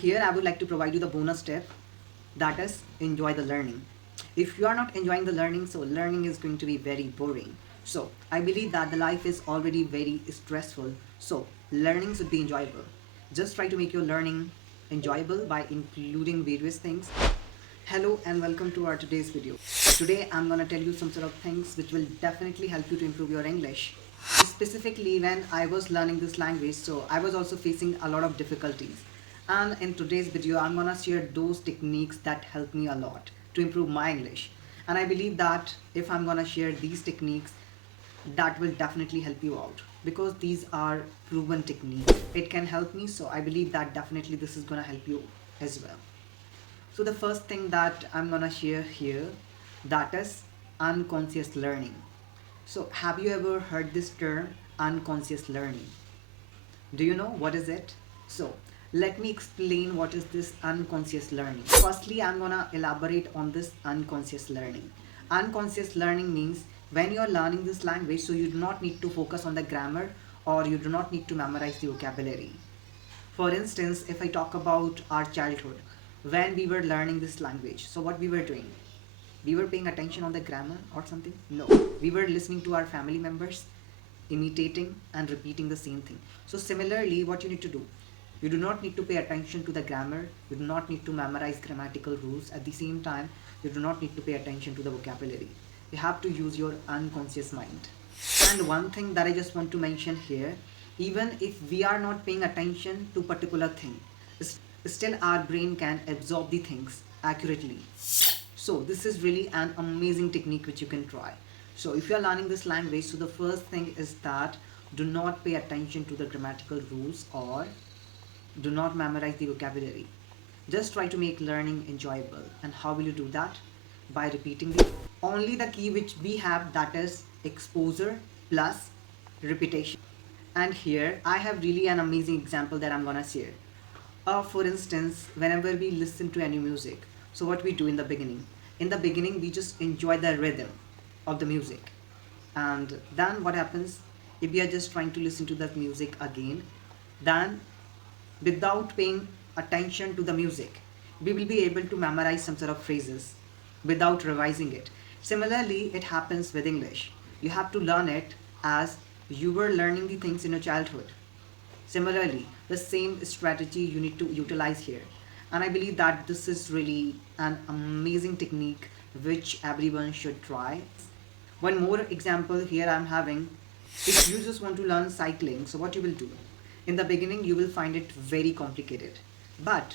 Here I would like to provide you the bonus tip, that is enjoy the learning. If you are not enjoying the learning, so learning is going to be very boring. So I believe that the life is already very stressful. So learning should be enjoyable. Just try to make your learning enjoyable by including various things. Hello and welcome to our today's video. Today I'm gonna tell you some sort of things which will definitely help you to improve your English. Specifically when I was learning this language, so I was also facing a lot of difficulties. And in today's video, I'm gonna share those techniques that help me a lot to improve my English. And I believe that if I'm gonna share these techniques, that will definitely help you out because these are proven techniques. It can help me, so I believe that definitely this is gonna help you as well. So the first thing that I'm gonna share here, that is unconscious learning. So have you ever heard this term unconscious learning? Do you know what is it? So let me explain what is this unconscious learning. Firstly, I'm gonna elaborate on this unconscious learning. Unconscious learning means when you're learning this language, so you do not need to focus on the grammar or you do not need to memorize the vocabulary. For instance, if I talk about our childhood, when we were learning this language, so what we were doing? We were paying attention on the grammar or something? No. We were listening to our family members, imitating and repeating the same thing. So similarly, what you need to do, you do not need to pay attention to the grammar, you do not need to memorize grammatical rules. At the same time, you do not need to pay attention to the vocabulary. You have to use your unconscious mind. And one thing that I just want to mention here, even if we are not paying attention to particular thing, still our brain can absorb the things accurately. So this is really an amazing technique which you can try. So if you are learning this language, so the first thing is that do not pay attention to the grammatical rules or do not memorize the vocabulary. Just try to make learning enjoyable. And how will you do that? By repeating the only the key which we have, that is exposure plus repetition. And here I have really an amazing example that I'm gonna share. For instance, whenever we listen to any music, so what we do in the beginning? In the beginning, we just enjoy the rhythm of the music. And then what happens? If we are just trying to listen to that music again, then without paying attention to the music, we will be able to memorize some sort of phrases without revising it. Similarly, it happens with English. You have to learn it as you were learning the things in your childhood. Similarly, the same strategy you need to utilize here. And I believe that this is really an amazing technique which everyone should try. One more example here I'm having. If you just want to learn cycling, so what you will do? In the beginning, you will find it very complicated. But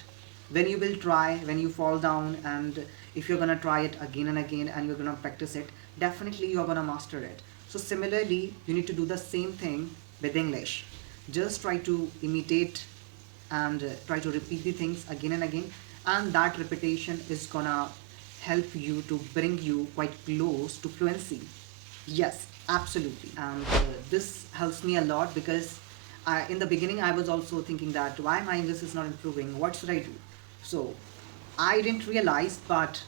when you will try, when you fall down, and if you're gonna try it again and again and you're gonna practice it, definitely you're gonna master it. So similarly, you need to do the same thing with English. Just try to imitate and try to repeat the things again and again, and that repetition is gonna help you to bring you quite close to fluency. Yes, absolutely. And this helps me a lot because in the beginning I was also thinking that why my English is not improving, what should I do? So I didn't realize, but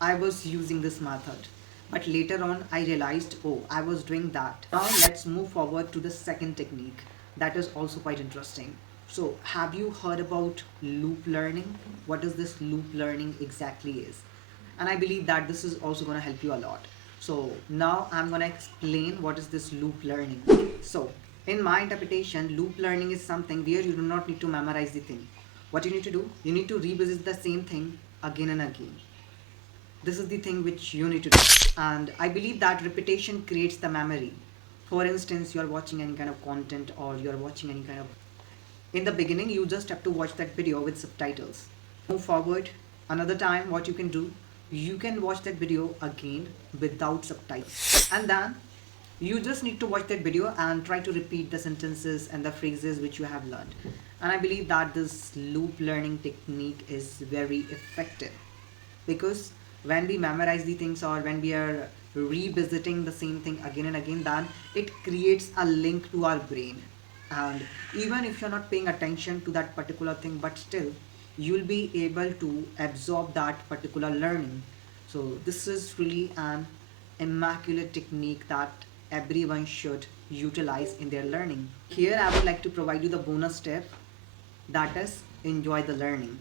I was using this method. But later on I realized, oh, I was doing that. Now let's move forward to the second technique that is also quite interesting. So have you heard about loop learning? What is this loop learning exactly is? And I believe that this is also going to help you a lot. So now I'm going to explain what is this loop learning. So in my interpretation, loop learning is something where you do not need to memorize the thing. What you need to do, you need to revisit the same thing again and again. This is the thing which you need to do. And I believe that repetition creates the memory. For instance, you are watching any kind of content or you are watching any kind of, in the beginning you just have to watch that video with subtitles. Move forward, another time what you can do, you can watch that video again without subtitles, and then you just need to watch that video and try to repeat the sentences and the phrases which you have learned. And I believe that this loop learning technique is very effective because when we memorize the things or when we are revisiting the same thing again and again, then it creates a link to our brain. And even if you're not paying attention to that particular thing, but still you'll be able to absorb that particular learning. So this is really an immaculate technique that everyone should utilize in their learning. Here I would like to provide you the bonus tip, that is enjoy the learning.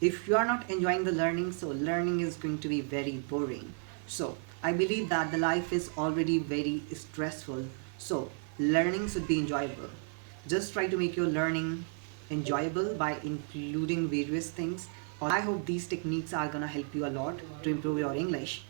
If you are not enjoying the learning, so learning is going to be very boring. So I believe that the life is already very stressful. So learning should be enjoyable. Just try to make your learning enjoyable by including various things. I hope these techniques are gonna help you a lot to improve your English.